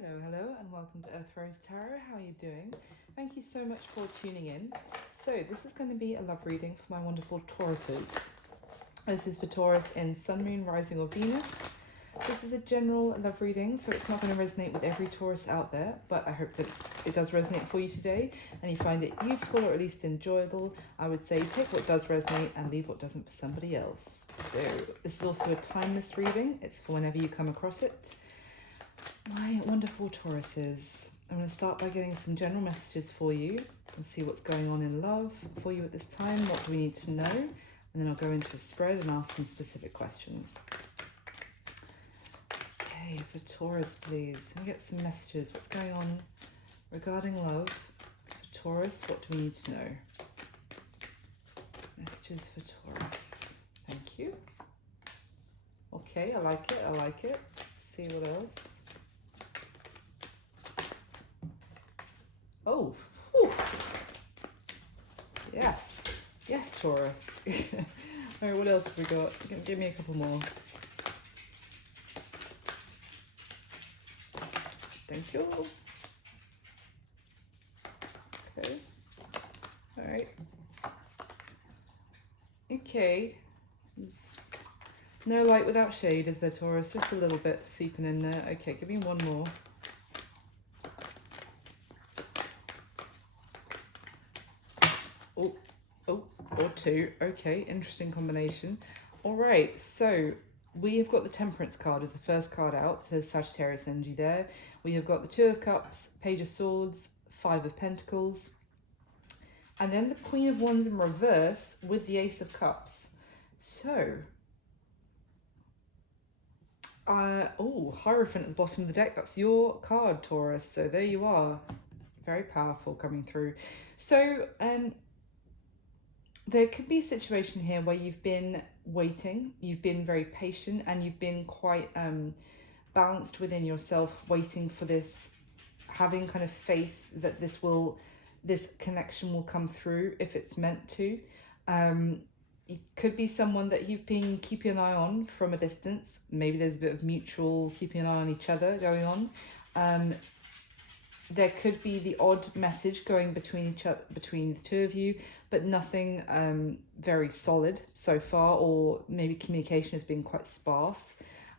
Hello, and welcome to Earth Rose Tarot. How are you doing? Thank you so much for tuning in. So, this is going to be a love reading for my wonderful Tauruses. This is for Taurus in Sun, Moon, Rising, or Venus. This is a general love reading, so it's not going to resonate with every Taurus out there, but I hope that it does resonate for you today and you find it useful or at least enjoyable. I would say take what does resonate and leave what doesn't for somebody else. So, this is also a timeless reading. It's for whenever you come across it. My wonderful Tauruses, I'm going to start by getting some general messages for you and see what's going on in love for you at this time. What do we need to know? And then I'll go into a spread and ask some specific questions. Okay, for Taurus, please. Let me get some messages. What's going on regarding love? For Taurus, what do we need to know? Messages for Taurus. Thank you. Okay, I like it. I like it. Let's see what else. Oh, whew. Yes, yes, Taurus. All right, what else have we got? Give me a couple more. Thank you. Okay. All right. Okay. There's no light without shade, is there, Taurus? Just a little bit seeping in there. Okay, give me one more. Or two. Okay, interesting combination. All right, so we have got the Temperance card as the first card out. So Sagittarius energy there. We have got the Two of Cups, Page of Swords, Five of Pentacles, and then the Queen of Wands in reverse with the Ace of Cups. So, Hierophant at the bottom of the deck. That's your card, Taurus. So there you are. Very powerful coming through. So, there could be a situation here where you've been waiting, you've been very patient, and you've been quite balanced within yourself, waiting for this, having kind of faith that this connection will come through if it's meant to. It could be someone that you've been keeping an eye on from a distance. Maybe there's a bit of mutual keeping an eye on each other going on. There could be the odd message going between the two of you, but nothing very solid so far, or maybe communication has been quite sparse,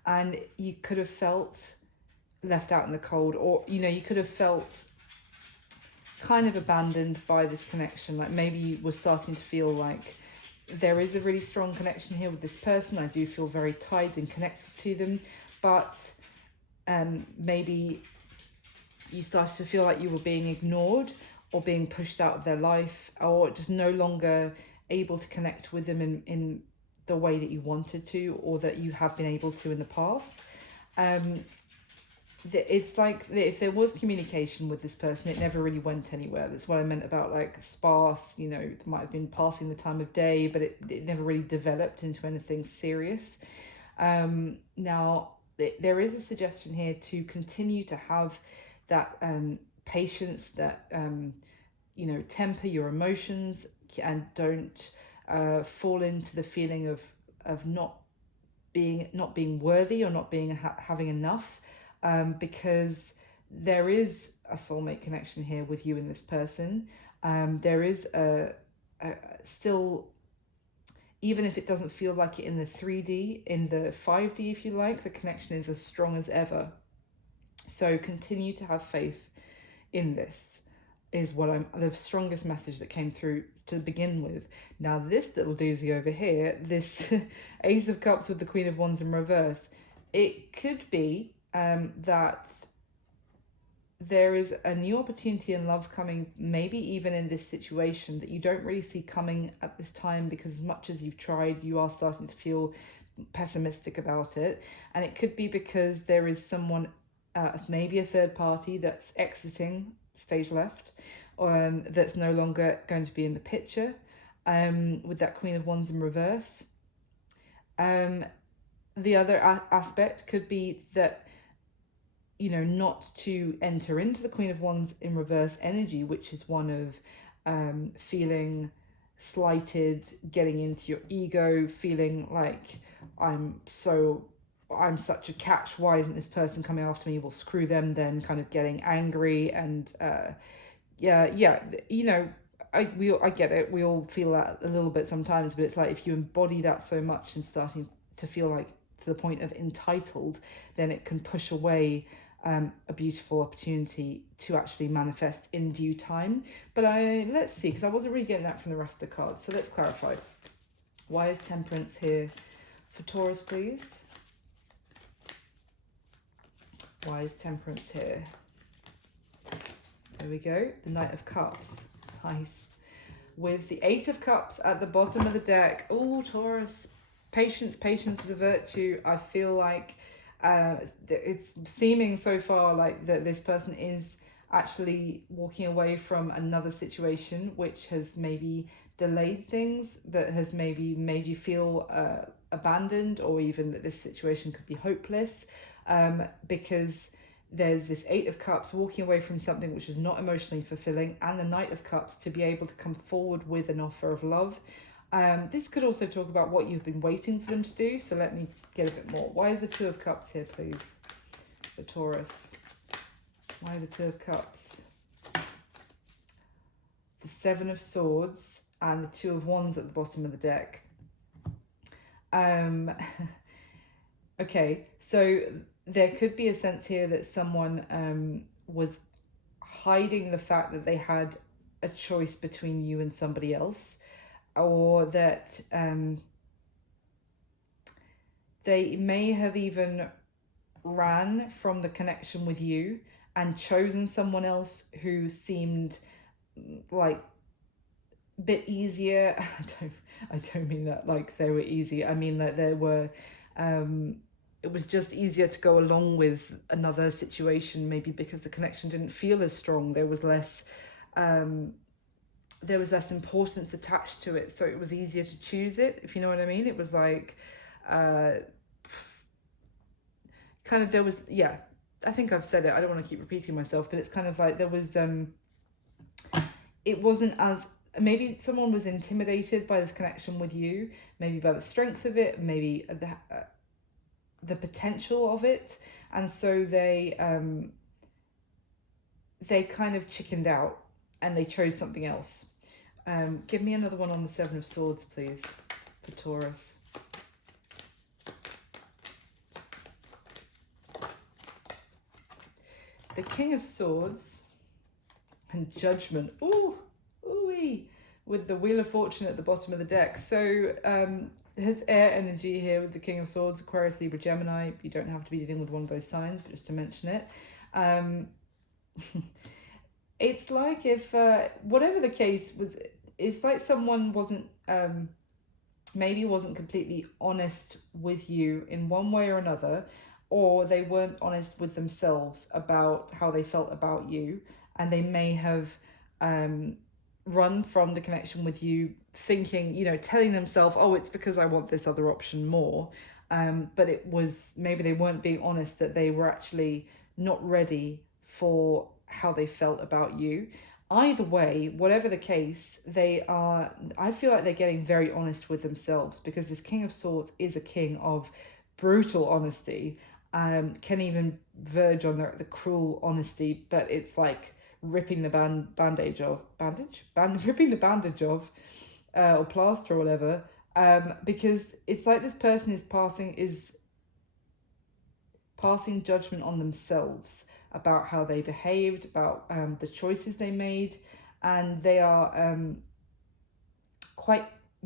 and you could have felt left out in the cold, or you could have felt kind of abandoned by this connection. Like maybe you were starting to feel like there is a really strong connection here with this person. I do feel very tied and connected to them, but maybe you started to feel like you were being ignored or being pushed out of their life, or just no longer able to connect with them in the way that you wanted to, or that you have been able to in the past. It's like if there was communication with this person, it never really went anywhere. That's what I meant about like sparse, it might have been passing the time of day, but it never really developed into anything serious. Now, there is a suggestion here to continue to have that patience, that temper your emotions, and don't fall into the feeling of not being worthy, or not being having enough, because there is a soulmate connection here with you and this person. There is a still, even if it doesn't feel like it in the 3D, in the 5D if you like, the connection is as strong as ever. So continue to have faith in this, is the strongest message that came through to begin with. Now this little doozy over here, this Ace of Cups with the Queen of Wands in reverse, it could be that there is a new opportunity in love coming, maybe even in this situation, that you don't really see coming at this time, because as much as you've tried, you are starting to feel pessimistic about it. And it could be because there is someone, maybe a third party, that's exiting, stage left, that's no longer going to be in the picture, with that Queen of Wands in reverse. The other aspect could be that, not to enter into the Queen of Wands in reverse energy, which is one of feeling slighted, getting into your ego, feeling like I'm so I'm such a catch, why isn't this person coming after me, well screw them then, kind of getting angry. And yeah, you know, I get it, we all feel that a little bit sometimes, but it's like if you embody that so much and starting to feel like to the point of entitled, then it can push away a beautiful opportunity to actually manifest in due time. But let's see, because I wasn't really getting that from the rest of the cards, so let's clarify. Why is Temperance here for Taurus, please? Why is Temperance here? There we go. The Knight of Cups. Nice. With the Eight of Cups at the bottom of the deck. Oh, Taurus. Patience. Patience is a virtue. I feel like it's seeming so far like that this person is actually walking away from another situation which has maybe delayed things, that has maybe made you feel abandoned, or even that this situation could be hopeless, because there's this Eight of Cups walking away from something which is not emotionally fulfilling, and the Knight of Cups to be able to come forward with an offer of love. This could also talk about what you've been waiting for them to do, so let me get a bit more. Why is the Two of Cups here, please, for Taurus? Why the Two of Cups? The Seven of Swords and the Two of Wands at the bottom of the deck. Okay, so there could be a sense here that someone was hiding the fact that they had a choice between you and somebody else, or that they may have even ran from the connection with you and chosen someone else who seemed like a bit easier. I don't mean that like they were easy. I mean that they were it was just easier to go along with another situation, maybe because the connection didn't feel as strong. There was less importance attached to it, so it was easier to choose it, if you know what I mean. It was like kind of, there was, yeah, I think I've said it, I don't want to keep repeating myself, but it's kind of like there was it wasn't as, maybe someone was intimidated by this connection with you, maybe by the strength of it, maybe the potential of it, and so they kind of chickened out and they chose something else. Give me another one on the Seven of Swords, please, for Taurus. The King of Swords and Judgment. Ooh, ooh-wee, with the Wheel of Fortune at the bottom of the deck. So there's air energy here with the King of Swords, Aquarius, Libra, Gemini. You don't have to be dealing with one of those signs, but just to mention it. It's like if, whatever the case was, it's like someone wasn't, maybe wasn't completely honest with you in one way or another, or they weren't honest with themselves about how they felt about you, and they may have run from the connection with you, thinking, you know, telling themselves, oh, it's because I want this other option more, but it was, maybe they weren't being honest, that they were actually not ready for how they felt about you. Either way, whatever the case, they are, I feel like they're getting very honest with themselves, because this King of Swords is a king of brutal honesty, can even verge on the cruel honesty, but it's like ripping the bandage off, ripping the bandage off, or plaster or whatever, because it's like this person is passing judgment on themselves about how they behaved, about the choices they made, and they are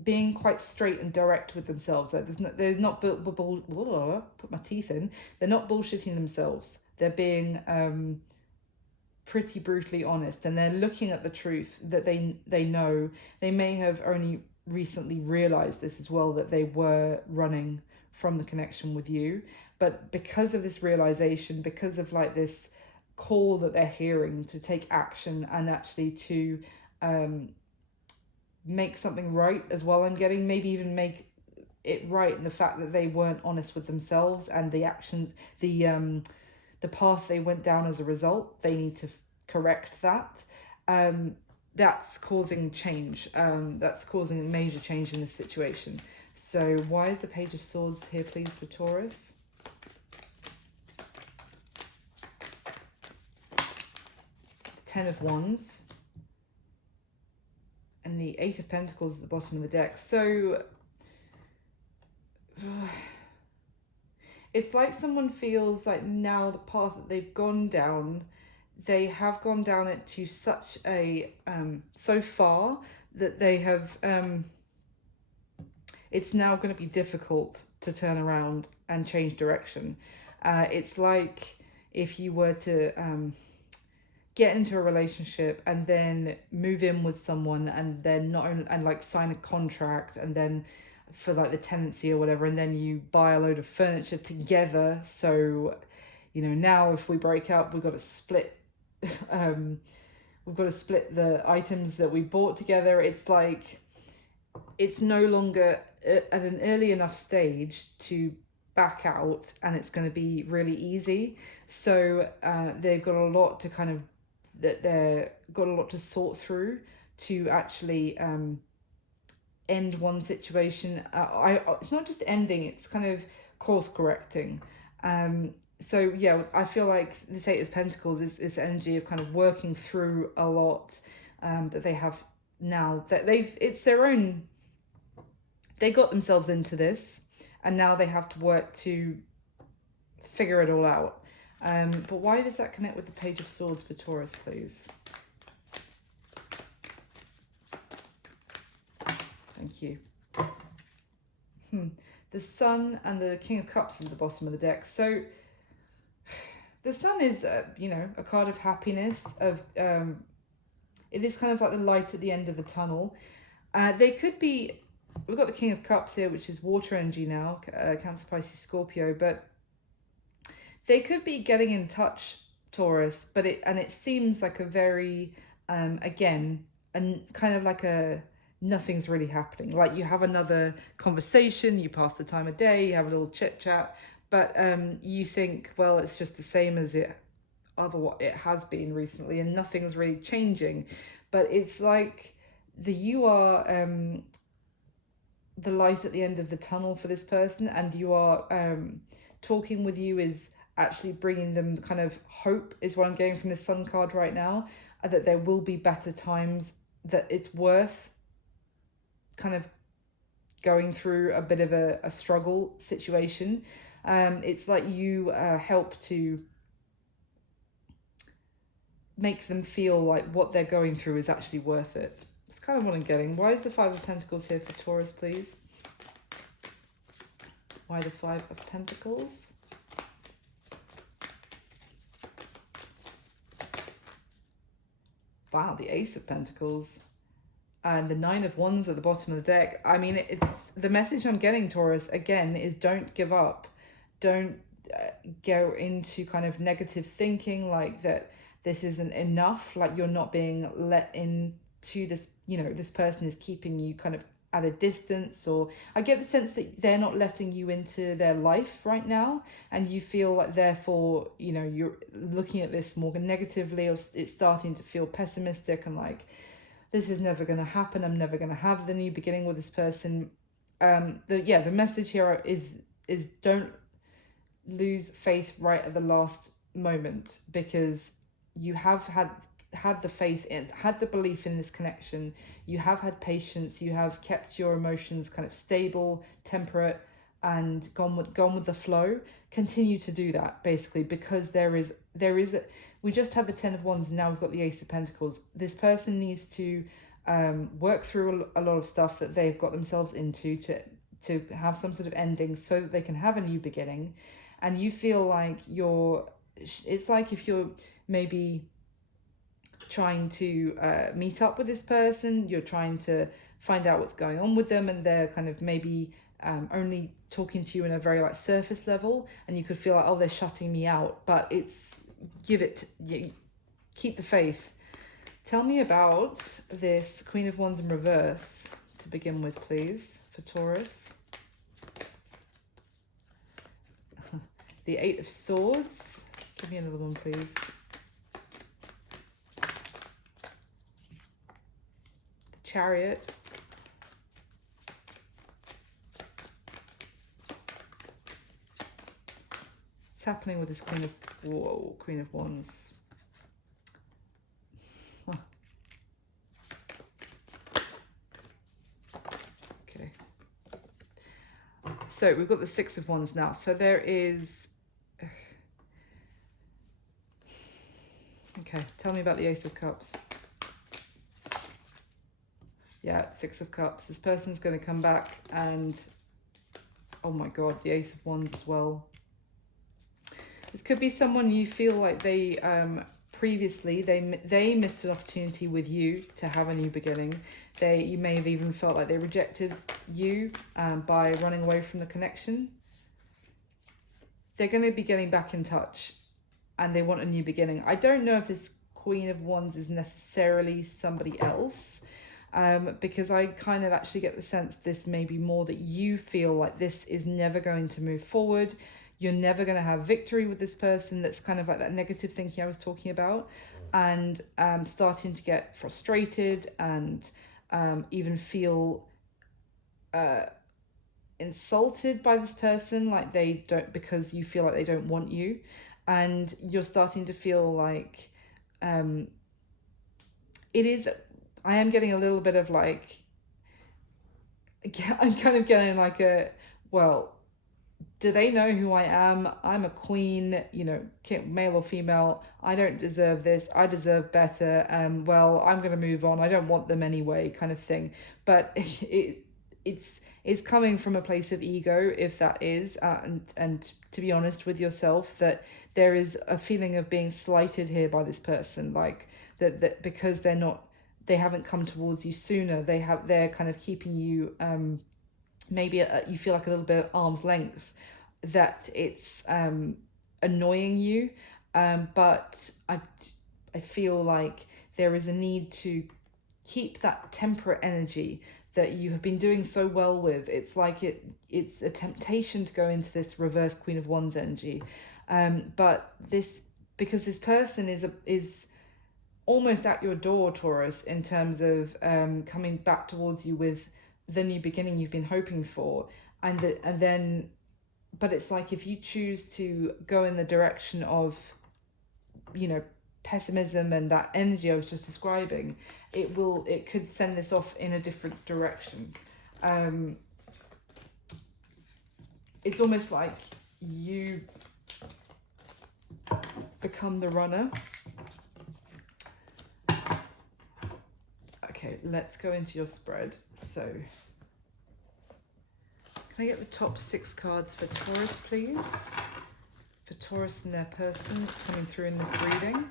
being quite straight and direct with themselves. Like they're not put my teeth in. They're not bullshitting themselves. They're being pretty brutally honest, and they're looking at the truth that they know. They may have only recently realized this as well, that they were running from the connection with you, but because of this realization, because of like this call that they're hearing to take action and actually to make something right as well, I'm getting, maybe even make it right in the fact that they weren't honest with themselves, and the actions, the path they went down as a result, they need to correct that. That's causing change, that's causing a major change in this situation. So why is the Page of Swords here, please, for Taurus? Ten of Wands. And the Eight of Pentacles at the bottom of the deck. So it's like someone feels like now the path that they've gone down, they have gone down it to such a so far that they have it's now going to be difficult to turn around and change direction. It's like if you were to get into a relationship and then move in with someone and then not only, and like sign a contract and then for like the tenancy or whatever, and then you buy a load of furniture together. So, you know, now if we break up, we've got to split we've got to split the items that we bought together. It's like it's no longer at an early enough stage to back out, and it's going to be really easy. So they've got a lot to kind of they've got a lot to sort through to actually end one situation. It's not just ending, it's kind of course correcting. So yeah, I feel like this Eight of Pentacles is this energy of kind of working through a lot that they have now, that it's their own, they got themselves into this and now they have to work to figure it all out. But why does that connect with the Page of Swords for Taurus, please? Thank you. The Sun and the King of Cups is at the bottom of the deck. So the Sun is, you know, a card of happiness. It is kind of like the light at the end of the tunnel. They could be, we've got the King of Cups here, which is water energy now, Cancer, Pisces, Scorpio, but they could be getting in touch, Taurus, but it seems like a very, again, and kind of like a, nothing's really happening. Like you have another conversation, you pass the time of day, you have a little chit chat, but you think, well, it's just the same as it has been recently, and nothing's really changing. But it's like you are the light at the end of the tunnel for this person, and you are talking with you is actually bringing them kind of hope, is what I'm getting from the Sun card right now, that there will be better times, that it's worth kind of going through a bit of a struggle situation. It's like you help to make them feel like what they're going through is actually worth it. It's kind of what I'm getting. Why is the Five of Pentacles here for Taurus, please? Why the Five of Pentacles? Wow, the Ace of Pentacles. And the Nine of Wands at the bottom of the deck. I mean, it's the message I'm getting, Taurus, again, is don't give up. Don't go into kind of negative thinking like that this isn't enough, like you're not being let into this, you know, this person is keeping you kind of at a distance, or I get the sense that they're not letting you into their life right now, and you feel like therefore, you know, you're looking at this more negatively, or it's starting to feel pessimistic and like, this is never going to happen, I'm never going to have the new beginning with this person. The message here is don't lose faith right at the last moment, because you have had the faith in, had the belief in this connection, you have had patience, you have kept your emotions kind of stable, temperate, and gone with the flow. Continue to do that, basically, because we just had the Ten of Wands and now we've got the Ace of Pentacles. This person needs to work through a lot of stuff that they've got themselves into to have some sort of ending so that they can have a new beginning. And you feel like it's like if you're maybe trying to meet up with this person, you're trying to find out what's going on with them, and they're kind of maybe only talking to you in a very like surface level, and you could feel like, oh, they're shutting me out. But it's keep the faith. Tell me about this Queen of Wands in reverse to begin with, please, for Taurus. The Eight of Swords. Give me another one, please. The Chariot. What's happening with this Queen of Wands? Okay. So we've got the Six of Wands now. So there is... Okay, tell me about the Ace of Cups. Yeah, Six of Cups. This person's going to come back and... Oh my God, the Ace of Wands as well. This could be someone you feel like they previously they missed an opportunity with you to have a new beginning. You may have even felt like they rejected you by running away from the connection. They're going to be getting back in touch and they want a new beginning. I don't know if this Queen of Wands is necessarily somebody else, because I kind of actually get the sense this may be more that you feel like this is never going to move forward. You're never going to have victory with this person. That's kind of like that negative thinking I was talking about, and starting to get frustrated and even feel insulted by this person, like they don't, because you feel like they don't want you, and you're starting to feel like it is... I am getting a little bit of like, I'm kind of getting like a, well, do they know who I am? I'm a queen, you know, male or female. I don't deserve this. I deserve better. Well, I'm going to move on. I don't want them anyway, kind of thing. But it's coming from a place of ego, if that is, and to be honest with yourself, that there is a feeling of being slighted here by this person, like that because they haven't come towards you sooner. They're kind of keeping you maybe you feel like a little bit at arm's length, that it's annoying you, but I feel like there is a need to keep that temperate energy that you have been doing so well with. It's like it's a temptation to go into this reverse Queen of Wands energy, but because this person is almost at your door, Taurus, in terms of coming back towards you with the new beginning you've been hoping for, but it's like if you choose to go in the direction of, you know, pessimism and that energy I was just describing, it could send this off in a different direction. It's almost like you become the runner. Okay, let's go into your spread. So, can I get the top 6 cards for Taurus, please? For Taurus and their person coming through in this reading.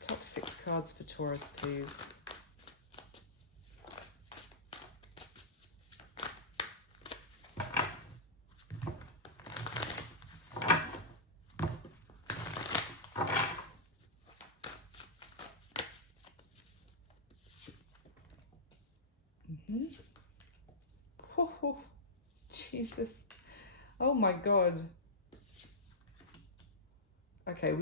Top 6 cards for Taurus, please. Oh, Jesus. Oh my God. Okay,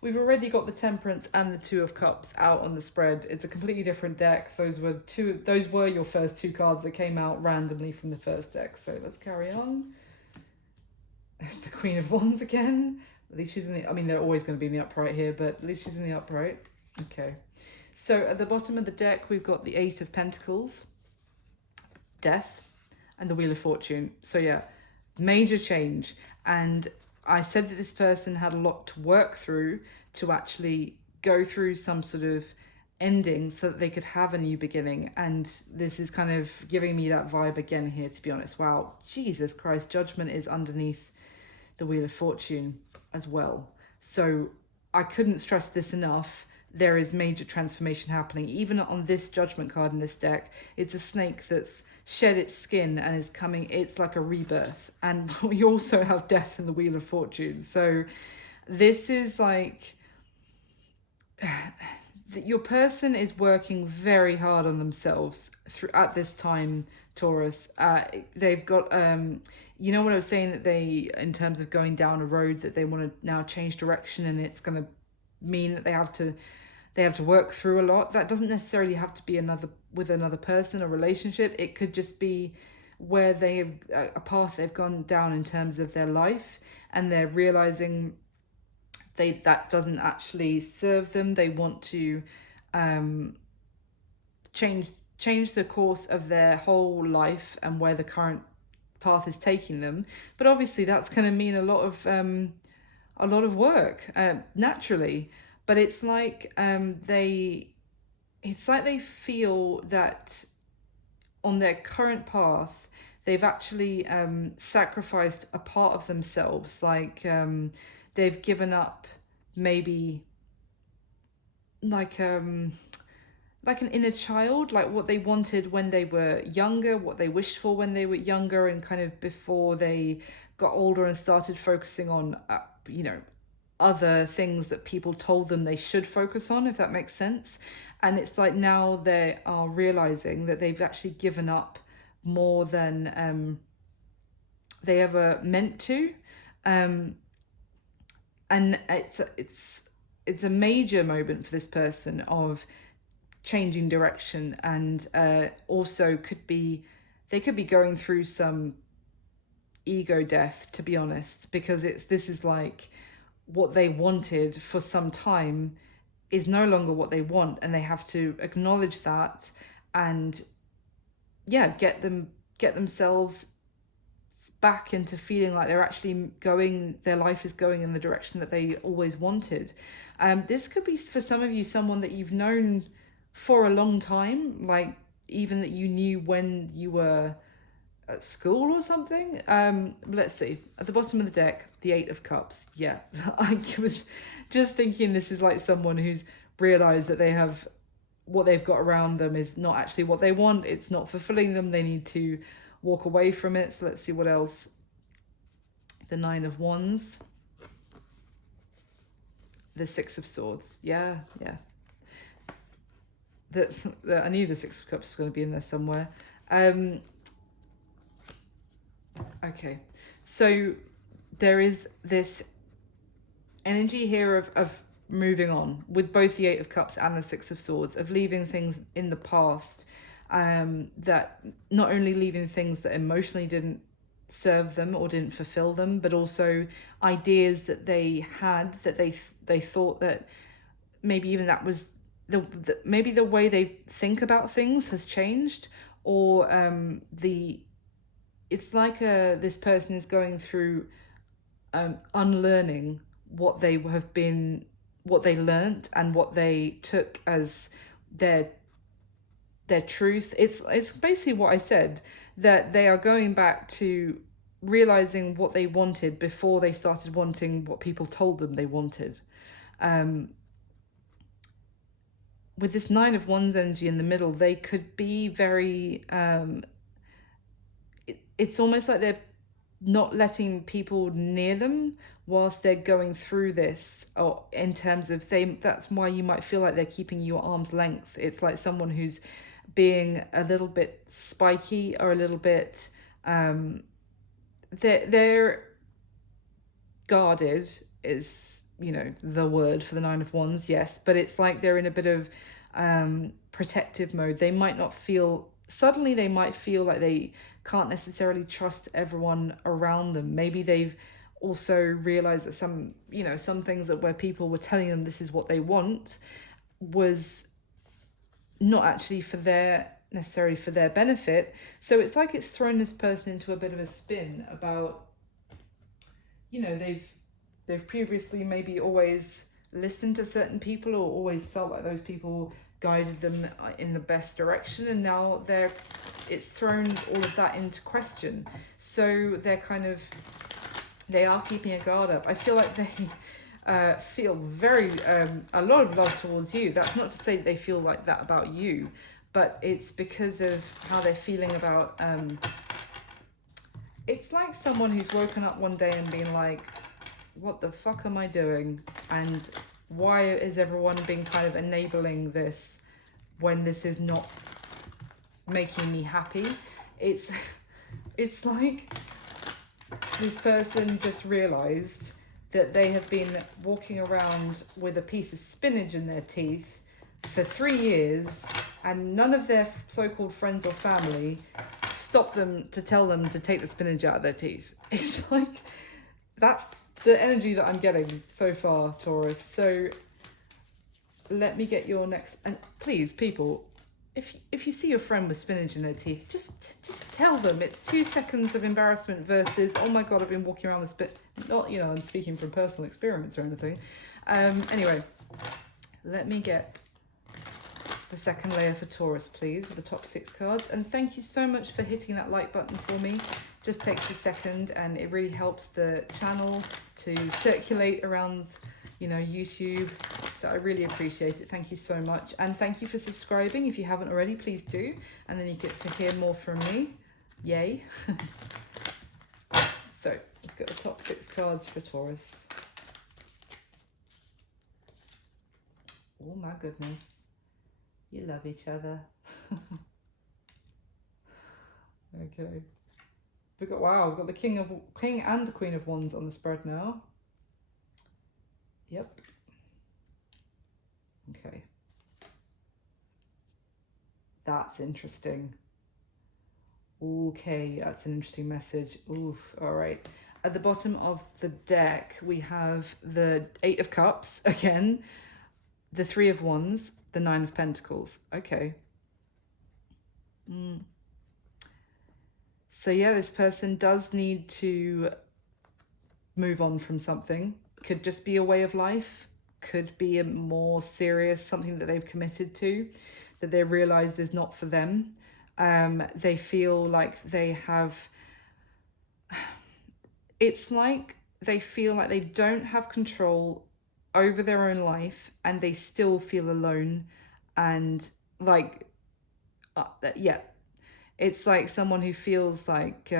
we've already got the Temperance and the Two of Cups out on the spread. It's a completely different deck. Those were your first 2 cards that came out randomly from the first deck. So let's carry on. It's the Queen of Wands again. At least she's in the, I mean, they're always going to be in the upright here, but at least she's in the upright. Okay. So at the bottom of the deck, we've got the 8 of Pentacles, Death, and the Wheel of Fortune. So yeah, major change. And I said that this person had a lot to work through to actually go through some sort of ending so that they could have a new beginning. And this is kind of giving me that vibe again here, to be honest. Wow, Jesus Christ, Judgment is underneath the Wheel of Fortune as well. So I couldn't stress this enough. There is major transformation happening. Even on this Judgment card in this deck, it's a snake that's shed its skin and is coming. It's like a rebirth. And we also have Death in the Wheel of Fortune. So this is like your person is working very hard on themselves at this time, Taurus. They've got you know what I was saying, that they, in terms of going down a road, that they want to now change direction, and it's going to mean that they have to work through a lot. That doesn't necessarily have to be with another person or relationship. It could just be where they have a path they've gone down in terms of their life, and they're realizing that doesn't actually serve them. They want to change the course of their whole life and where the current path is taking them. But obviously that's going to mean a lot of work, naturally. But it's like they feel that on their current path they've actually sacrificed a part of themselves, like they've given up maybe like an inner child, like what they wanted when they were younger, what they wished for when they were younger, and kind of before they got older and started focusing on other things that people told them they should focus on, if that makes sense. And it's like now they are realizing that they've actually given up more than they ever meant to. And it's a major moment for this person of changing direction, and also they could be going through some ego death, to be honest, because this is like what they wanted for some time is no longer what they want, and they have to acknowledge that and get themselves back into feeling like they're actually their life is going in the direction that they always wanted. This could be, for some of you, someone that you've known for a long time, like even that you knew when you were at school or something. Let's see, at the bottom of the deck, the 8 of Cups. Yeah, I was just thinking this is like someone who's realized that they have what they've got around them is not actually what they want. It's not fulfilling them. They need to walk away from it. So let's see what else. The 9 of Wands, the 6 of Swords. Yeah. I knew the 6 of Cups was going to be in there somewhere. Okay, so there is this energy here of moving on with both the 8 of Cups and the 6 of Swords, of leaving things in the past, that not only leaving things that emotionally didn't serve them or didn't fulfill them, but also ideas that they had that they thought that maybe even that was maybe the way they think about things has changed, or it's like this person is going through unlearning what they learnt and what they took as their truth. It's basically what I said, that they are going back to realizing what they wanted before they started wanting what people told them they wanted. With this 9 of Wands energy in the middle, they could be very it's almost like they're not letting people near them whilst they're going through this, or in terms of that's why you might feel like they're keeping you at arm's length. It's like someone who's being a little bit spiky, or a little bit they're guarded is the word for the 9 of Wands, yes, but it's like they're in a bit of protective mode. They might feel like they can't necessarily trust everyone around them. Maybe they've also realized that some things that where people were telling them this is what they want was not actually necessarily for their benefit. So it's like it's thrown this person into a bit of a spin about, they've previously maybe always listened to certain people, or always felt like those people guided them in the best direction, and now it's thrown all of that into question. So they are keeping a guard up. I feel like they feel very a lot of love towards you. That's not to say that they feel like that about you, but it's because of how they're feeling about it's like someone who's woken up one day and been like, what the fuck am I doing? And why is everyone being kind of enabling this when this is not making me happy? It's like this person just realized that they have been walking around with a piece of spinach in their teeth for 3 years, and none of their so-called friends or family stopped them to tell them to take the spinach out of their teeth. It's like, that's the energy that I'm getting so far, Taurus. So let me get your next, and please, people, if you see your friend with spinach in their teeth, just tell them. It's 2 seconds of embarrassment versus, oh my god, I've been walking around with spit. Not, you know, I'm speaking from personal experience or anything. Anyway, let me get the second layer for Taurus, please, with the top 6 cards. And thank you so much for hitting that like button for me. Just takes a second, and it really helps the channel to circulate around, you know, YouTube. So I really appreciate it. Thank you so much. And thank you for subscribing. If you haven't already, please do. And then you get to hear more from me. Yay. So let's get the top 6 cards for Taurus. Oh my goodness. You love each other. Okay. Wow, we've got the King and Queen of Wands on the spread now. Yep. Okay. That's interesting. Okay, that's an interesting message. Oof, all right. At the bottom of the deck, we have the 8 of Cups again, the 3 of Wands, the 9 of Pentacles. Okay. So yeah, this person does need to move on from something. Could just be a way of life. Could be a more serious, something that they've committed to, that they realize is not for them. They feel like they have, it's like they feel like they don't have control over their own life, and they still feel alone. And like, yeah, it's like someone who feels like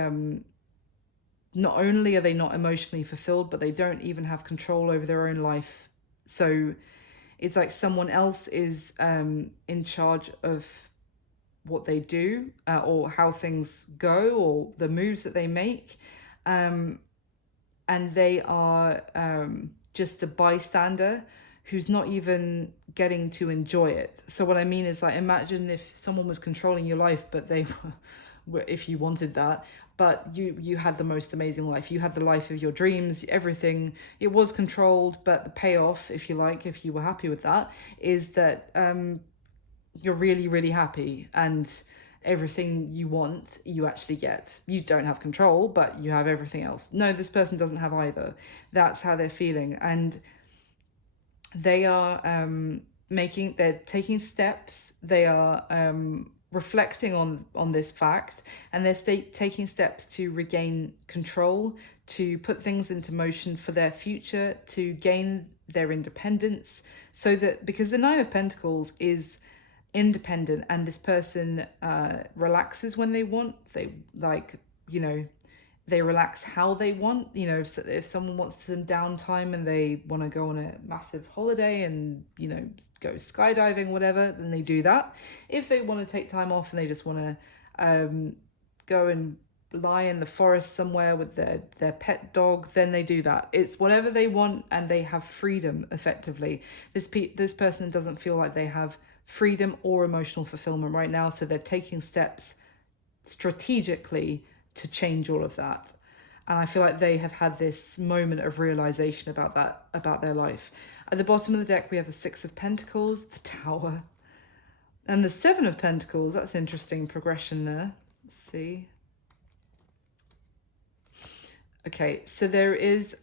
not only are they not emotionally fulfilled, but they don't even have control over their own life. So it's like someone else is in charge of what they do, or how things go, or the moves that they make. And they are just a bystander who's not even getting to enjoy it. So what I mean is, like, imagine if someone was controlling your life, but they were, if you wanted that, but you had the most amazing life. You had the life of your dreams, everything. It was controlled, but the payoff, if you like, if you were happy with that, is that you're really, really happy, and everything you want, you actually get. You don't have control, but you have everything else. No, this person doesn't have either. That's how they're feeling. And they are they're taking steps. They are reflecting on this fact, and they're taking steps to regain control, to put things into motion for their future, to gain their independence. So that, because the 9 of Pentacles is independent, and this person relaxes when they want. They, like, you know, they relax how they want. You know, if someone wants some downtime and they want to go on a massive holiday and, you know, go skydiving, whatever, then they do that. If they want to take time off and they just want to go and lie in the forest somewhere with their pet dog, then they do that. It's whatever they want, and they have freedom, effectively. This person doesn't feel like they have freedom or emotional fulfillment right now, so they're taking steps strategically to change all of that. And I feel like they have had this moment of realization about that, about their life. At the bottom of the deck, we have the 6 of Pentacles, the Tower, and the 7 of Pentacles. That's interesting progression there. Let's see. Okay, so there is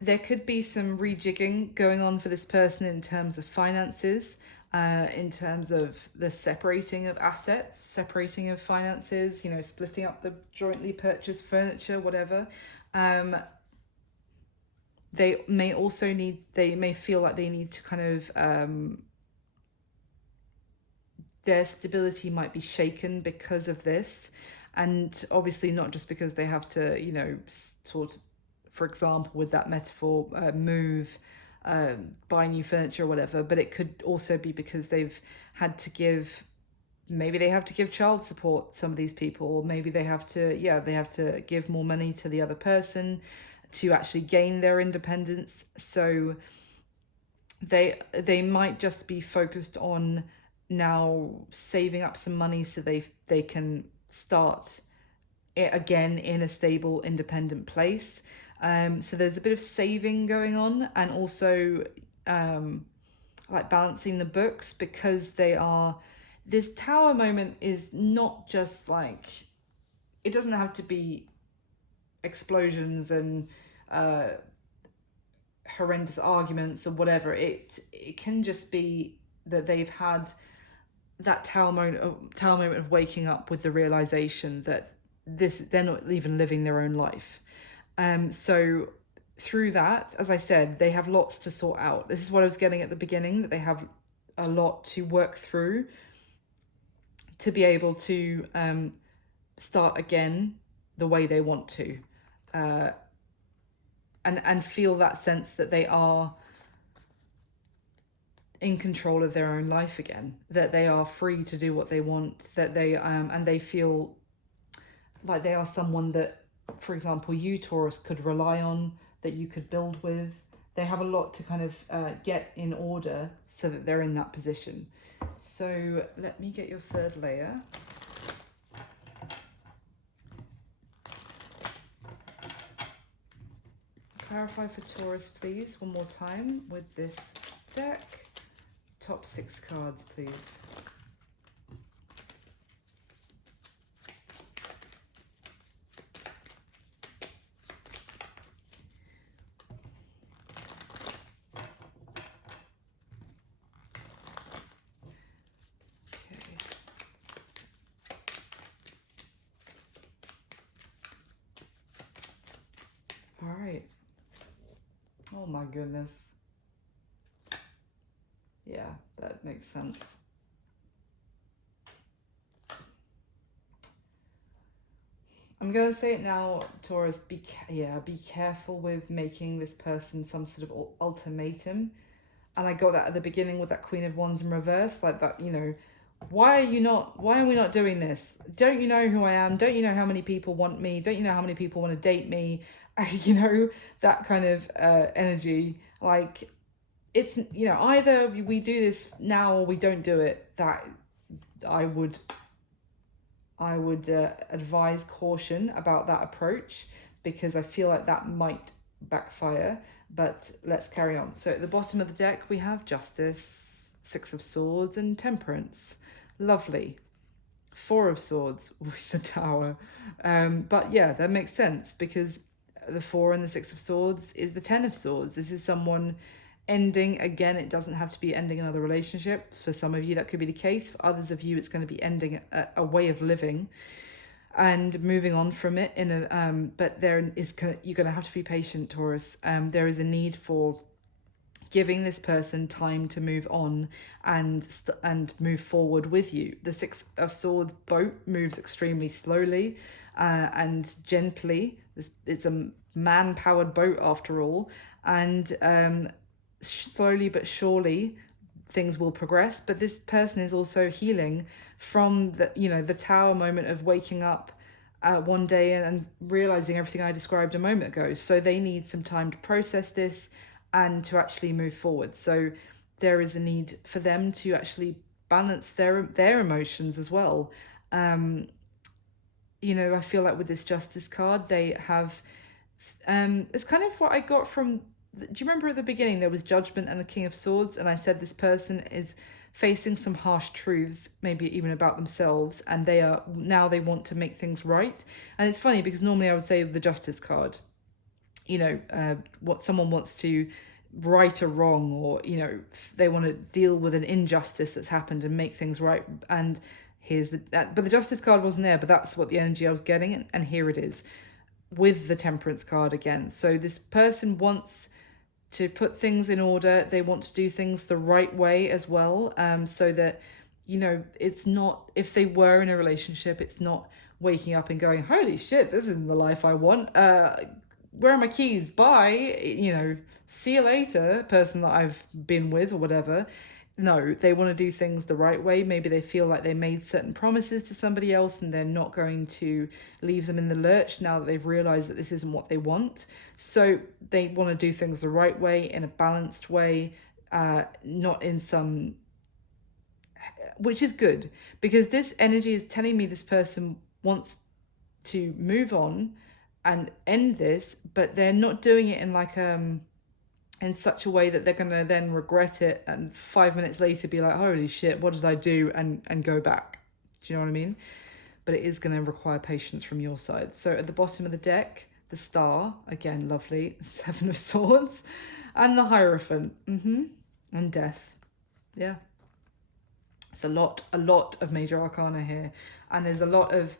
there could be some rejigging going on for this person in terms of finances, in terms of the separating of assets, separating of finances, you know, splitting up the jointly purchased furniture, whatever. They may also they may feel like they need to kind of, their stability might be shaken because of this. And obviously not just because they have to, you know, sort of, for example, with that metaphor, move, buy new furniture or whatever, but it could also be because they've had to give, maybe they have to give child support, some of these people, or maybe they have to, they have to give more money to the other person to actually gain their independence. So they might just be focused on now saving up some money so they can start again in a stable, independent place. So there's a bit of saving going on, and also like balancing the books, because they are, this tower moment is not just like, it doesn't have to be explosions and horrendous arguments or whatever. It can just be that they've had that tower moment of waking up with the realization that they're not even living their own life. So through that, as I said, they have lots to sort out. This is what I was getting at the beginning, that they have a lot to work through to be able to start again the way they want to, and feel that sense that they are in control of their own life again, that they are free to do what they want, that they and they feel like they are someone that, for example, you Taurus could rely on, that you could build with. They have a lot to kind of get in order so that they're in that position. So let me get your third layer. Clarify for Taurus, please, one more time with this deck. Top 6 cards, please. All right. Oh my goodness. Yeah, that makes sense. I'm going to say it now, Taurus, be careful with making this person some sort of ultimatum. And I got that at the beginning with that Queen of Wands in reverse, like that, you know, why are we not doing this? Don't you know who I am? Don't you know how many people want me? Don't you know how many people want to date me? You know, that kind of energy. Like, it's, you know, either we do this now or we don't do it. That I would advise caution about that approach, because I feel like that might backfire. But let's carry on. So at the bottom of the deck we have Justice, 6 of Swords, and Temperance. Lovely. 4 of Swords with the Tower. But yeah, that makes sense, because the 4 and the 6 of Swords is the 10 of Swords. This is someone ending again. It doesn't have to be ending another relationship. For some of you that could be the case. For others of you it's going to be ending a way of living and moving on from it in a but there is, you're going to have to be patient, Taurus. There is a need for giving this person time to move on and move forward with you. The 6 of Swords boat moves extremely slowly and gently. It's a man-powered boat after all, and slowly but surely things will progress. But this person is also healing from the, you know, the Tower moment of waking up one day and realizing everything I described a moment ago. So they need some time to process this and to actually move forward. So there is a need for them to actually balance their emotions as well. You know, I feel like with this Justice card, they have it's kind of what I got from, do you remember at the beginning there was Judgment and the King of Swords, and I said this person is facing some harsh truths, maybe even about themselves, and they want to make things right. And it's funny because normally I would say the Justice card, you know, what someone wants to right a wrong, or, you know, they want to deal with an injustice that's happened and make things right. And here's but the Justice card wasn't there, but that's what the energy I was getting, and here it is with the Temperance card again. So this person wants to put things in order. They want to do things the right way as well, so that, you know, it's not, if they were in a relationship, it's not waking up and going, holy shit, this isn't the life I want, where are my keys, bye, you know, see you later, person that I've been with or whatever. No, they want to do things the right way. Maybe they feel like they made certain promises to somebody else and they're not going to leave them in the lurch now that they've realized that this isn't what they want. So they want to do things the right way, in a balanced way, not in some, which is good, because this energy is telling me this person wants to move on and end this, but they're not doing it in like in such a way that they're going to then regret it and 5 minutes later be like, holy shit, what did I do, and go back. Do you know what I mean? But it is going to require patience from your side. So at the bottom of the deck, the Star, again, lovely, Seven of Swords, and the Hierophant, and Death. Yeah. It's a lot of major arcana here, and there's a lot of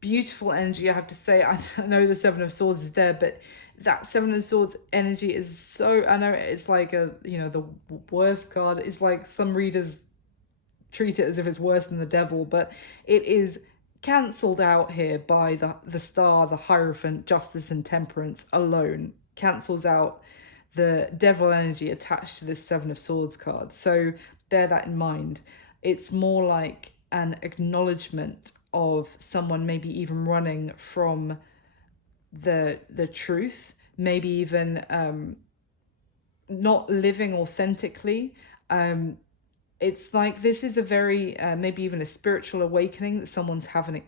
beautiful energy, I have to say. I know the Seven of Swords is there, but that Seven of Swords energy is so, I know it's like the worst card. It's like some readers treat it as if it's worse than the devil, but it is cancelled out here by the Star, the Hierophant, Justice and Temperance alone. Cancels out the devil energy attached to this Seven of Swords card. So bear that in mind. It's more like an acknowledgement of someone maybe even running from the truth, maybe even not living authentically. It's like this is a very maybe even a spiritual awakening that someone's having.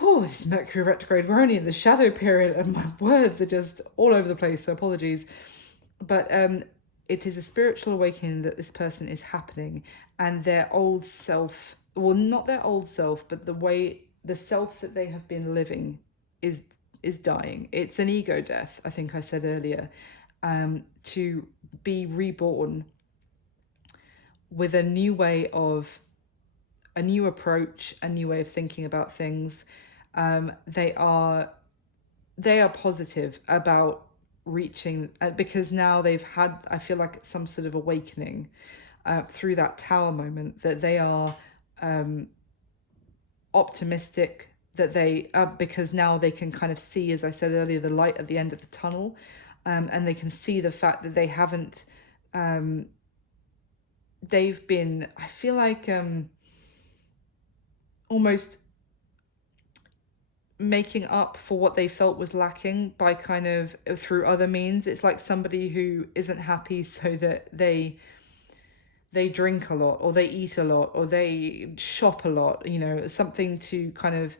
Oh, this Mercury retrograde, we're only in the shadow period and my words are just all over the place, so apologies. But it is a spiritual awakening that this person is happening, and their old self, well, not their old self, but the self that they have been living is dying. It's an ego death, I think I said earlier, to be reborn with a new way of, a new approach, a new way of thinking about things. They are positive about reaching, because now they've had, I feel like, some sort of awakening through that Tower moment, that they are optimistic, that they because now they can kind of see, as I said earlier, the light at the end of the tunnel, and they can see the fact that they haven't they've been, I feel like, almost making up for what they felt was lacking by kind of through other means. It's like somebody who isn't happy, so that they drink a lot, or they eat a lot, or they shop a lot, something to kind of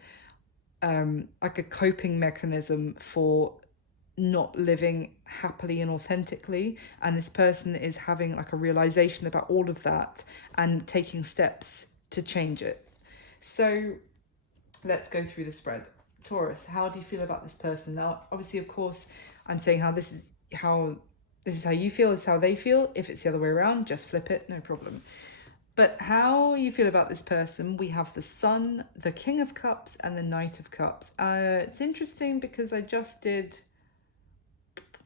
like a coping mechanism for not living happily and authentically. And this person is having like a realization about all of that and taking steps to change it. So let's go through the spread. Taurus, how do you feel about this person? Now, obviously, of course, I'm saying this is how you feel, this is how they feel. If it's the other way around, just flip it, no problem. But how you feel about this person, we have the Sun, the King of Cups, and the Knight of Cups. It's interesting because I just did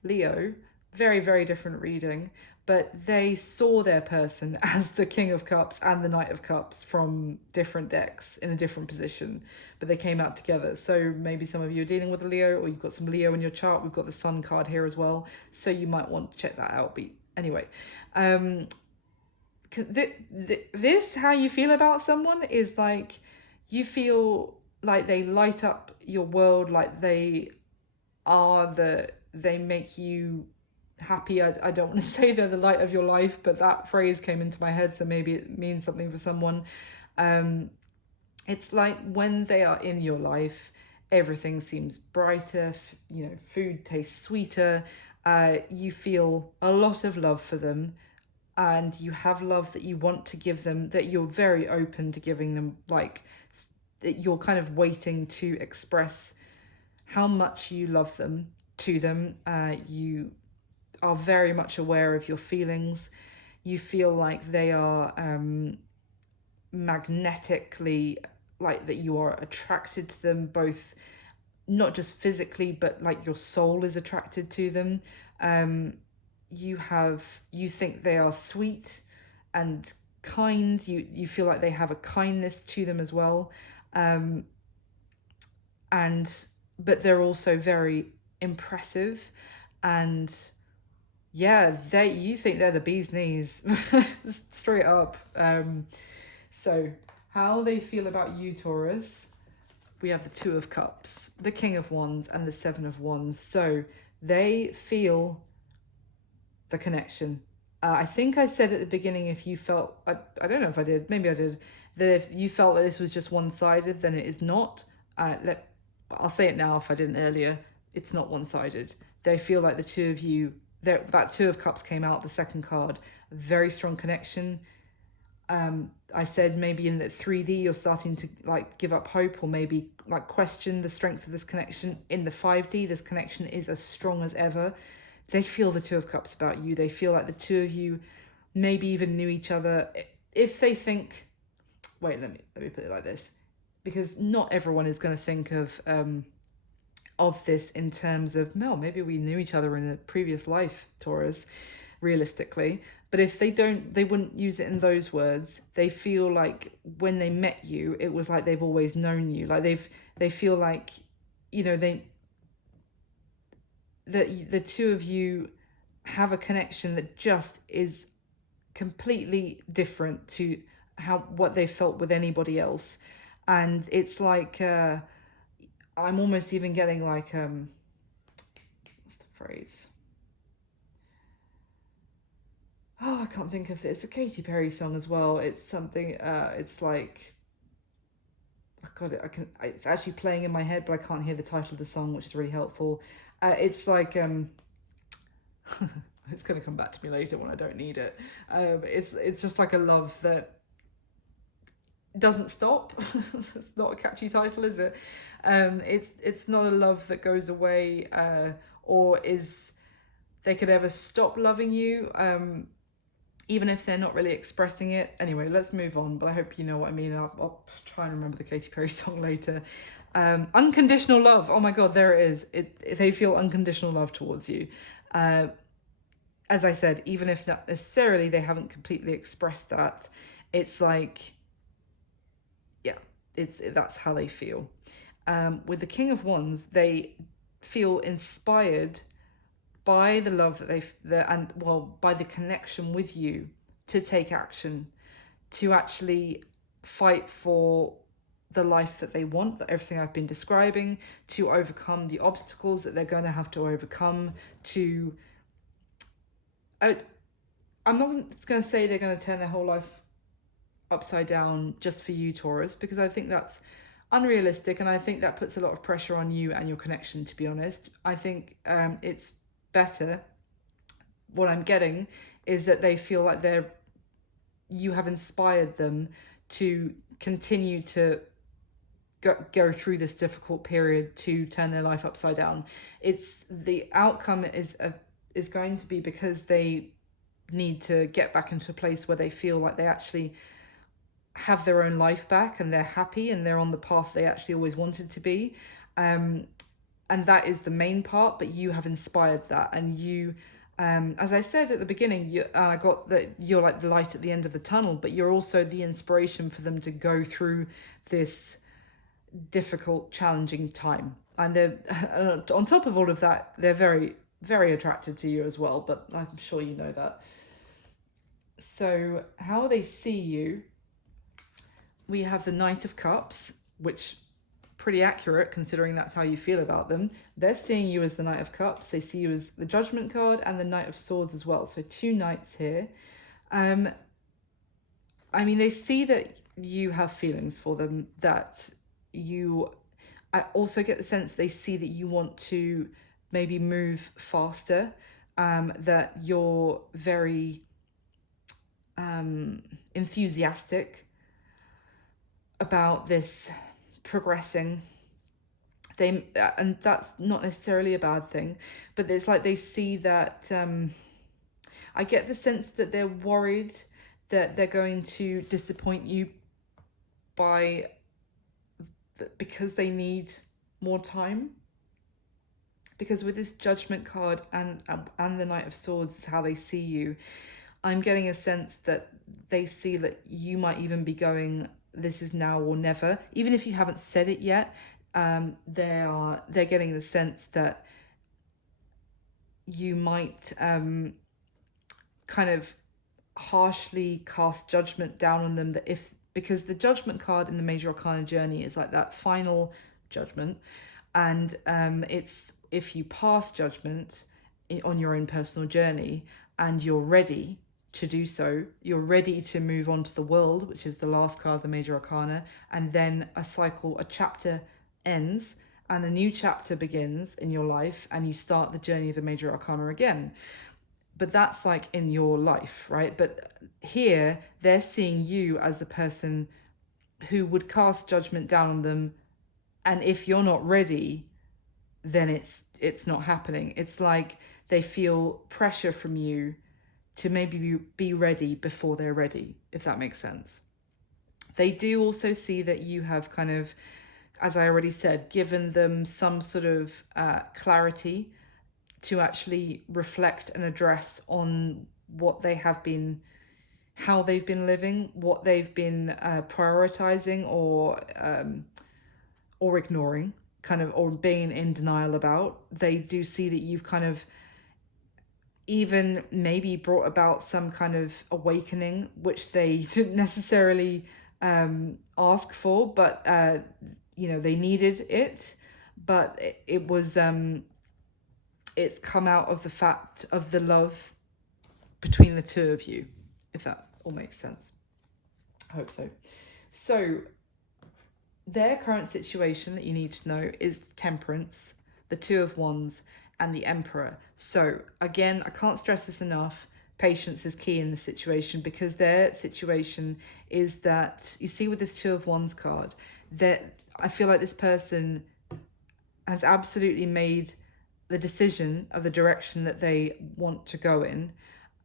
Leo, very, very different reading, but they saw their person as the King of Cups and the Knight of Cups from different decks in a different position, but they came out together. So maybe some of you are dealing with a Leo, or you've got some Leo in your chart. We've got the Sun card here as well, so you might want to check that out. But anyway, this, how you feel about someone, is like you feel like they light up your world, like they make you happy. I don't want to say they're the light of your life, but that phrase came into my head, so maybe it means something for someone. It's like when they are in your life, everything seems brighter, food tastes sweeter, you feel a lot of love for them, and you have love that you want to give them, that you're very open to giving them, like you're kind of waiting to express how much you love them to them. You are very much aware of your feelings. You feel like they are magnetically, like that you are attracted to them, both not just physically, but like your soul is attracted to them. You think they are sweet and kind. You feel like they have a kindness to them as well. But they're also very impressive, and you think they're the bee's knees, straight up. So how they feel about you, Taurus, we have the Two of Cups, the King of Wands, and the Seven of Wands. So they feel the connection. I think I said at the beginning, if you felt, I don't know if I did, maybe I did, that if you felt that this was just one-sided, then it is not. I'll say it now if I didn't earlier. It's not one-sided. They feel like the two of you, that Two of Cups came out, the second card, very strong connection. I said maybe in the 3D you're starting to like give up hope, or maybe like question the strength of this connection. In the 5D, this connection is as strong as ever. They feel the Two of Cups about you. They feel like the two of you maybe even knew each other. If they think, wait, let me put it like this, because not everyone is going to think of this in terms of, no, maybe we knew each other in a previous life, Taurus, realistically. But if they don't, they wouldn't use it in those words. They feel like when they met you, it was like they've always known you. Like they feel like, you know, the two of you have a connection that just is completely different to what they felt with anybody else. And it's like I'm almost even getting like what's the phrase? Oh, I can't think of it. It's a Katy Perry song as well. It's something it's like I got it. It's actually playing in my head, but I can't hear the title of the song, which is really helpful. It's like it's gonna come back to me later when I don't need it. It's just like a love that doesn't stop. It's not a catchy title, is it? It's not a love that goes away, or is they could ever stop loving you, even if they're not really expressing it. Anyway, let's move on, but I hope you know what I mean. I'll try and remember the Katy Perry song later. Unconditional love. Oh my God, there it is. They feel unconditional love towards you. As I said, even if not necessarily they haven't completely expressed that, it's like, yeah, that's how they feel. With the King of Wands, they feel inspired by the love that by the connection with you, to take action, to actually fight for the life that they want, that everything I've been describing, to overcome the obstacles that they're going to have to overcome, to I'm not going to say they're going to turn their whole life upside down just for you, Taurus, because I think that's unrealistic, and I think that puts a lot of pressure on you and your connection, to be honest. I think it's better. What I'm getting is that they feel like you have inspired them to continue to go through this difficult period, to turn their life upside down. It's the outcome is going to be because they need to get back into a place where they feel like they actually have their own life back, and they're happy, and they're on the path they actually always wanted to be. And that is the main part, but you have inspired that. And you, as I said at the beginning, I got that you're like the light at the end of the tunnel, but you're also the inspiration for them to go through this difficult, challenging time. And they're on top of all of that, they're very, very attracted to you as well, but I'm sure you know that. So how they see you, we have the Knight of Cups, which pretty accurate considering that's how you feel about them. They're seeing you as the Knight of Cups. They see you as the Judgment card and the Knight of Swords as well. So two knights here. I mean, they see that you have feelings for them, that I also get the sense they see that you want to maybe move faster, that you're very enthusiastic about this progressing. And that's not necessarily a bad thing, but it's like they see that I get the sense that they're worried that they're going to disappoint you because they need more time. Because with this Judgment card and the Knight of Swords is how they see you, I'm getting a sense that they see that you might even be going, this is now or never. Even if you haven't said it yet, they're getting the sense that you might kind of harshly cast judgment down on them, because the Judgment card in the Major Arcana journey is like that final judgment, and it's if you pass judgment on your own personal journey and you're ready, to do so. You're ready to move on to the world, which is the last card of the major arcana, and then a chapter ends and a new chapter begins in your life, and you start the journey of the major arcana again. But that's like in your life, right? But here they're seeing you as the person who would cast judgment down on them, and if you're not ready, then it's not happening. It's like they feel pressure from you to maybe be ready before they're ready, if that makes sense. They do also see that you have kind of, as I already said, given them some sort of clarity to actually reflect and address on what they have been, how they've been living, what they've been prioritizing or ignoring, kind of, or being in denial about. They do see that you've kind of even maybe brought about some kind of awakening, which they didn't necessarily ask for, but they needed it. But it was it's come out of the fact of the love between the two of you, if that all makes sense. I hope so. So their current situation that you need to know is Temperance, the Two of Wands, and the Emperor. So again, I can't stress this enough. Patience is key in this situation, because their situation is that, you see with this Two of Wands card, that I feel like this person has absolutely made the decision of the direction that they want to go in,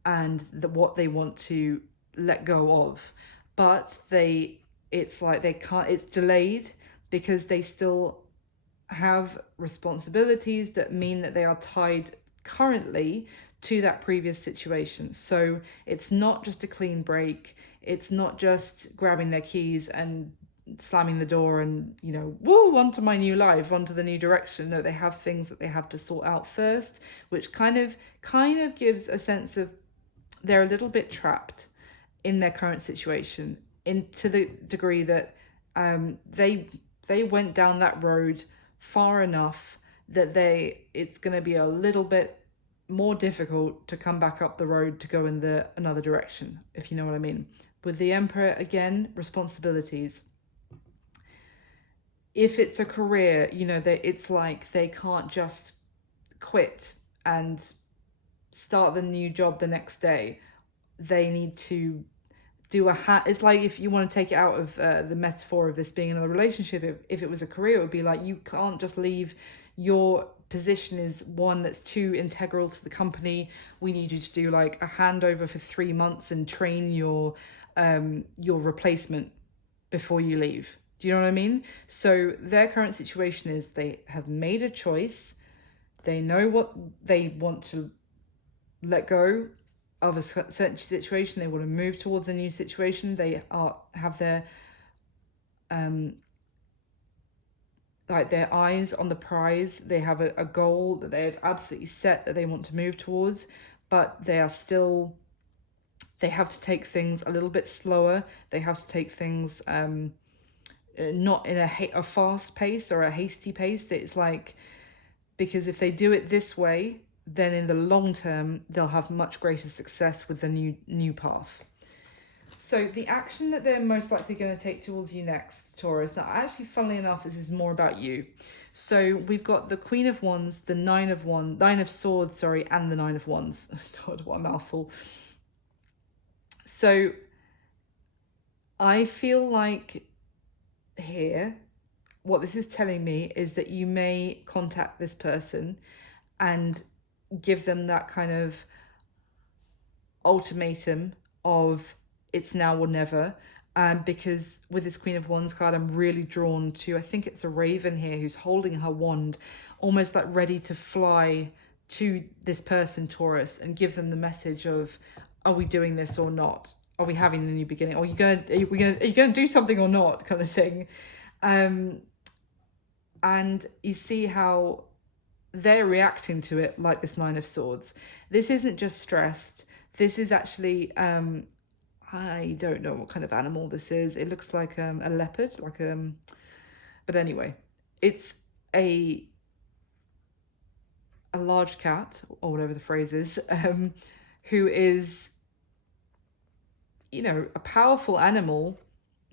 and what they want to let go of. But it's like they can't, it's delayed because they still have responsibilities that mean that they are tied currently to that previous situation. So it's not just a clean break. It's not just grabbing their keys and slamming the door and, woo, onto my new life, onto the new direction. No, they have things that they have to sort out first, which kind of gives a sense of they're a little bit trapped in their current situation, to the degree that they went down that road far enough that it's going to be a little bit more difficult to come back up the road to go in another direction, if you know what I mean. With the Emperor, again, responsibilities. If it's a career, it's like they can't just quit and start the new job the next day. They need to do it's like, if you want to take it out of the metaphor of this being another relationship, if it was a career, it would be like, you can't just leave. Your position is one that's too integral to the company. We need you to do like a handover for 3 months and train your replacement before you leave. Do you know what I mean? So their current situation is they have made a choice. They know what they want to let go of a certain situation. They want to move towards a new situation. They have their like their eyes on the prize. They have a goal that they have absolutely set that they want to move towards, but they have to take things a little bit slower. They have to take things not in a fast pace or a hasty pace. It's like, because if they do it this way, then in the long term, they'll have much greater success with the new path. So the action that they're most likely going to take towards you next, Taurus, now actually, funnily enough, this is more about you. So we've got the Queen of Wands, the Nine of Swords, and the Nine of Wands. God, what a mouthful. So I feel like here, what this is telling me is that you may contact this person and give them that kind of ultimatum of it's now or never. Because with this Queen of Wands card, I'm really drawn to, I think it's a raven here who's holding her wand, almost like ready to fly to this person, Taurus, and give them the message of, are we doing this or not? Are we having a new beginning? Are you gonna do something or not, kind of thing. And you see how they're reacting to it like this Nine of Swords. This isn't just stressed. This is actually, I don't know what kind of animal this is. It looks like a leopard, but anyway, it's a large cat, or whatever the phrase is, who is you know, a powerful animal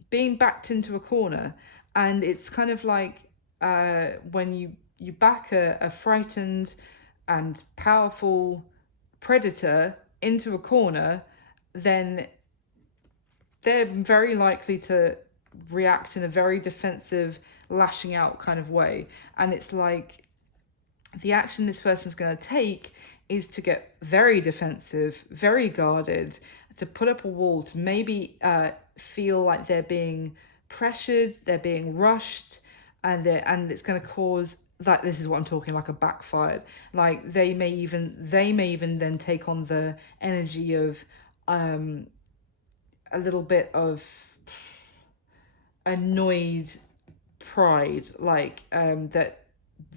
being backed into a corner. And it's kind of like when you back a frightened and powerful predator into a corner, then they're very likely to react in a very defensive, lashing out kind of way. And it's like the action this person's going to take is to get very defensive, very guarded, to put up a wall, to maybe feel like they're being pressured, they're being rushed, and it's going to cause that. This is what I'm talking, like a backfired. Like they may even then take on the energy of a little bit of annoyed pride, like that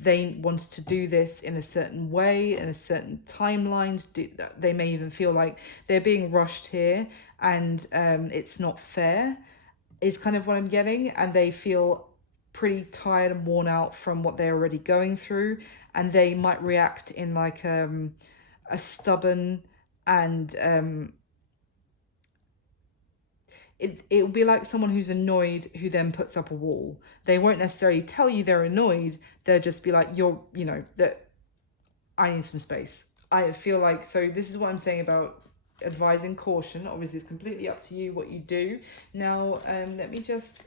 they wanted to do this in a certain way, in a certain timeline. They may even feel like they're being rushed here, and it's not fair, is kind of what I'm getting. And they feel pretty tired and worn out from what they're already going through, and they might react in like a stubborn and it will be like someone who's annoyed who then puts up a wall. They won't necessarily tell you they're annoyed. They'll just be like, you know, that I need some space. I feel like, so this is what I'm saying about advising caution. Obviously, it's completely up to you what you do. Now, let me just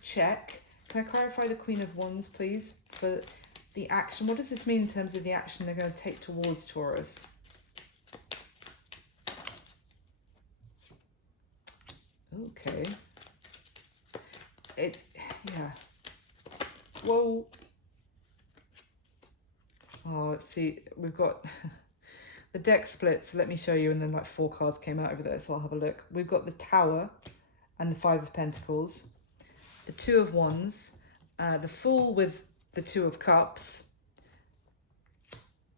check. Can I clarify the Queen of Wands, please, for the action? What does this mean in terms of the action they're going to take towards Taurus? Okay. It's, yeah. Well, oh, let's see. We've got the deck split, so let me show you. And then like 4 cards came out over there, so I'll have a look. We've got the Tower and the 5 of Pentacles, the 2 of Wands, the Fool with the 2 of Cups.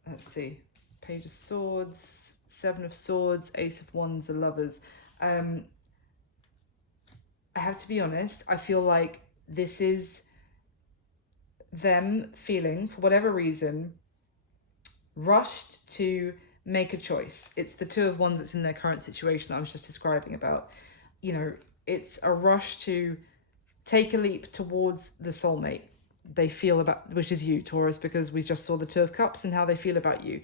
Let's see. Page of Swords, 7 of Swords, Ace of Wands, the Lovers. I have to be honest, I feel like this is them feeling, for whatever reason, rushed to make a choice. It's the 2 of Wands that's in their current situation I was just describing about. You know, it's a rush to take a leap towards the soulmate they feel about, which is you, Taurus, because we just saw the 2 of Cups and how they feel about you.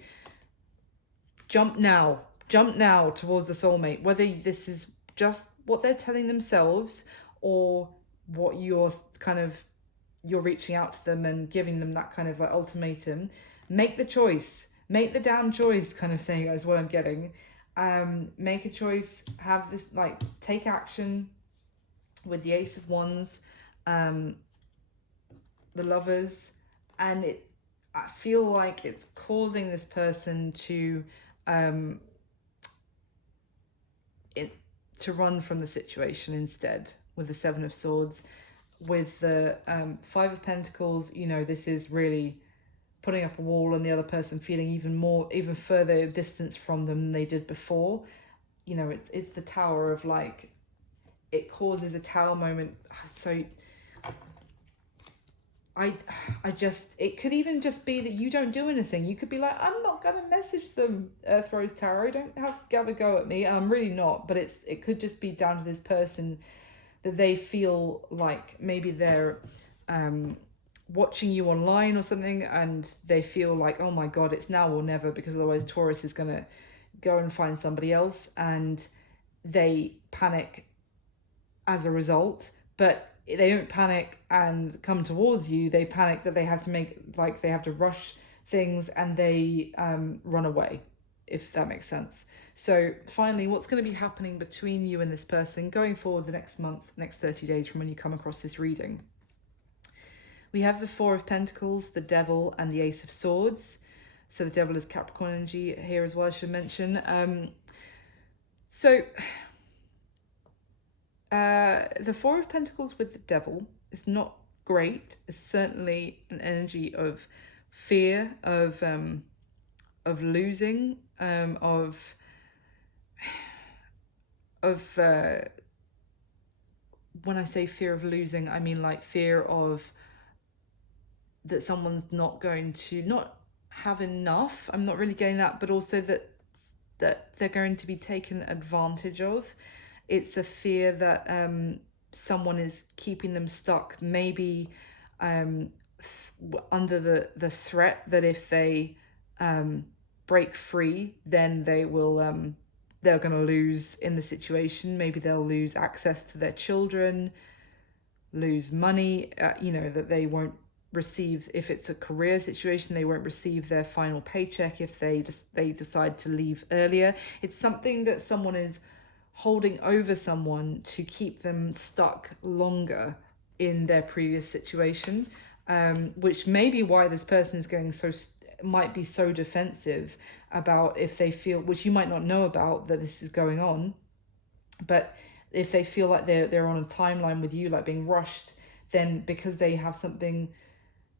Jump now towards the soulmate, whether this is just what they're telling themselves or what you're reaching out to them and giving them that kind of like ultimatum. Make the choice, make the damn choice kind of thing is what I'm getting. Make a choice, have this, like, take action with the Ace of Wands, the Lovers, and I feel like it's causing this person to to run from the situation instead, with the 7 of Swords. With the 5 of Pentacles, you know, this is really putting up a wall and the other person feeling even further distance from them than they did before. You know, it's the Tower of, like, it causes a tower moment. So it could even just be that you don't do anything. You could be like, I'm not gonna message them, Earth Rose Tarot, don't have a go at me. And I'm really not, but it could just be down to this person that they feel like maybe they're watching you online or something, and they feel like, oh my god, it's now or never, because otherwise Taurus is gonna go and find somebody else, and they panic as a result. But they don't panic and come towards you. They panic that they have to rush things, and they run away, if that makes sense. So finally, what's going to be happening between you and this person going forward the next month, next 30 days from when you come across this reading? We have the 4 of Pentacles, the Devil, and the Ace of Swords. So the Devil is Capricorn energy here as well, I should mention. The 4 of Pentacles with the Devil is not great. It's certainly an energy of fear, of losing, when I say fear of losing, I mean like fear of that someone's not going to not have enough. I'm not really getting that, but also that they're going to be taken advantage of. it's a fear that someone is keeping them stuck, maybe under the threat that if they break free, then they're going to lose in the situation. Maybe they'll lose access to their children, lose money, that they won't receive. If it's a career situation, they won't receive their final paycheck if they decide to leave earlier. It's something that someone is holding over someone to keep them stuck longer in their previous situation, which may be why this person is getting might be so defensive about, if they feel, which you might not know about, that this is going on, but if they feel like they're on a timeline with you, like being rushed, then because they have something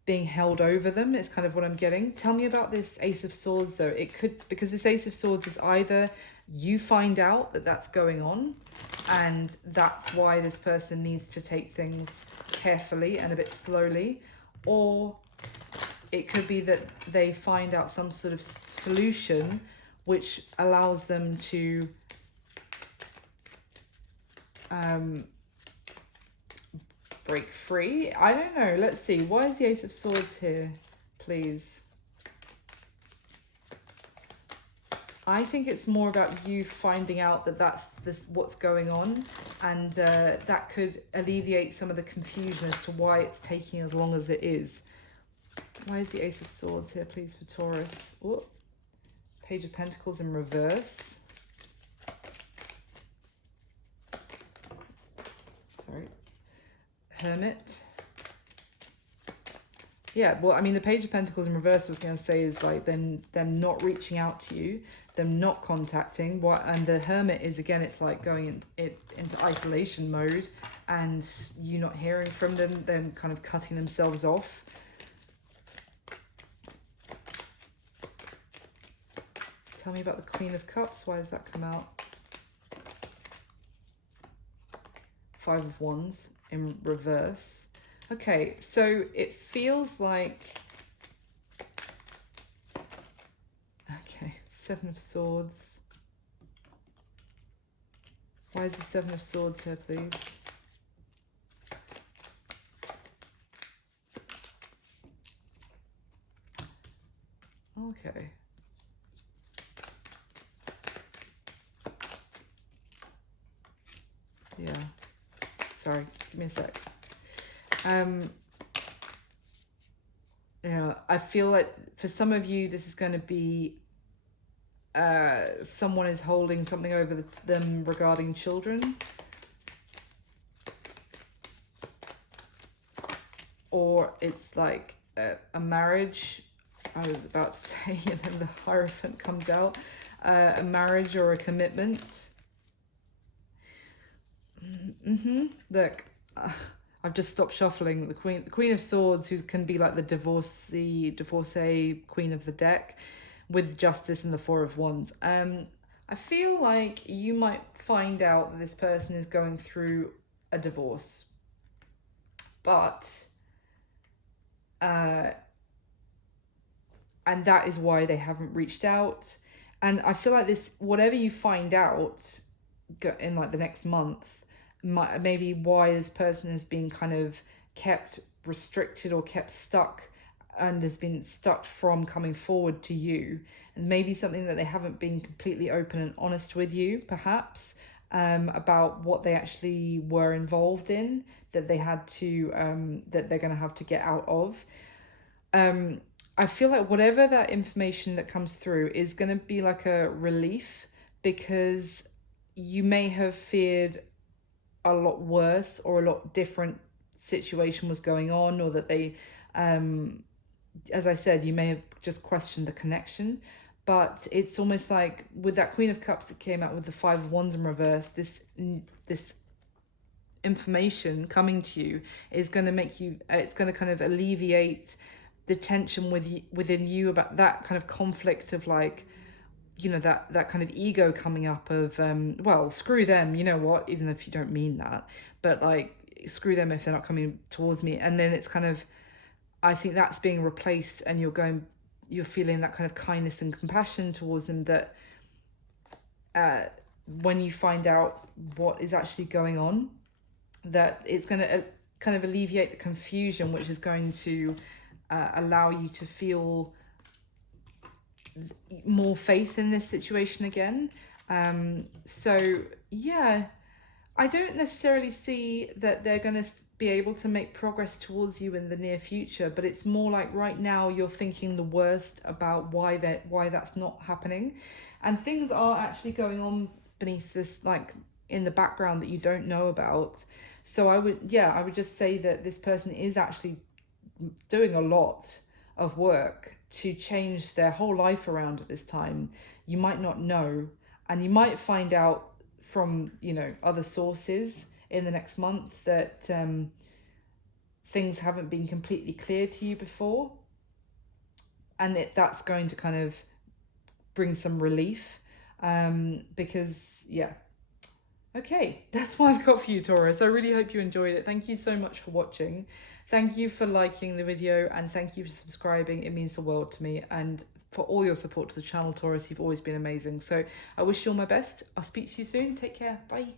being held over them, is kind of what I'm getting. Tell me about this Ace of Swords though. It could, because this Ace of Swords is either you find out that that's going on and that's why this person needs to take things carefully and a bit slowly, or it could be that they find out some sort of solution which allows them to break free. I don't know. Let's see. Why is the Ace of Swords here, please? I think it's more about you finding out that that's what's going on, and that could alleviate some of the confusion as to why it's taking as long as it is. Why is the Ace of Swords here, please, for Taurus? Oh, Page of Pentacles in reverse. Sorry. Hermit. Yeah, well, I mean, the Page of Pentacles in reverse, I was going to say, is like them not reaching out to you, them not contacting. And the Hermit is, again, it's like going into isolation mode, and you not hearing from them kind of cutting themselves off. Tell me about the Queen of Cups. Why does that come out? Five of Wands in reverse. Okay, so it feels like... Okay, Seven of Swords. Why is the Seven of Swords here, please? Okay. Yeah. Sorry, just give me a sec. Yeah, I feel like for some of you, this is going to be someone is holding something over them regarding children. Or it's like a marriage. I was about to say, and then the Hierophant comes out. A marriage or a commitment. Look, I've just stopped shuffling. The Queen of Swords, who can be like the divorcee Queen of the deck, with Justice and the Four of Wands. I feel like you might find out that this person is going through a divorce, but and that is why they haven't reached out. And I feel like this, whatever you find out in like the next month, maybe why this person has been kind of kept restricted or kept stuck, and has been stuck from coming forward to you, and maybe something that they haven't been completely open and honest with you, perhaps, about what they actually were involved in, that they had to that they're going to have to get out of. I feel like whatever that information that comes through is going to be like a relief, because you may have feared a lot worse or a lot different situation was going on, or that they, as I said, you may have just questioned the connection. But it's almost like with that Queen of Cups that came out with the Five of Wands in reverse, this information coming to you is going to make you, it's going to kind of alleviate the tension within you about that kind of conflict of like, that kind of ego coming up of, well, screw them, you know what, even if you don't mean that, but like, screw them if they're not coming towards me. And then it's kind of, I think that's being replaced, and you're feeling that kind of kindness and compassion towards them, that when you find out what is actually going on, that it's going to kind of alleviate the confusion, which is going to allow you to feel more faith in this situation again. So yeah, I don't necessarily see that they're going to be able to make progress towards you in the near future, but it's more like right now you're thinking the worst about why that's not happening, and things are actually going on beneath this, like in the background, that you don't know about. So I would just say that this person is actually doing a lot of work to change their whole life around at this time. You might not know, and you might find out from, you know, other sources in the next month that things haven't been completely clear to you before, and that's going to kind of bring some relief, because yeah. Okay, that's what I've got for you, Taurus. I really hope you enjoyed it. Thank you so much for watching. Thank you for liking the video, and thank you for subscribing. It means the world to me, and for all your support to the channel, Taurus. You've always been amazing. So I wish you all my best. I'll speak to you soon. Take care. Bye.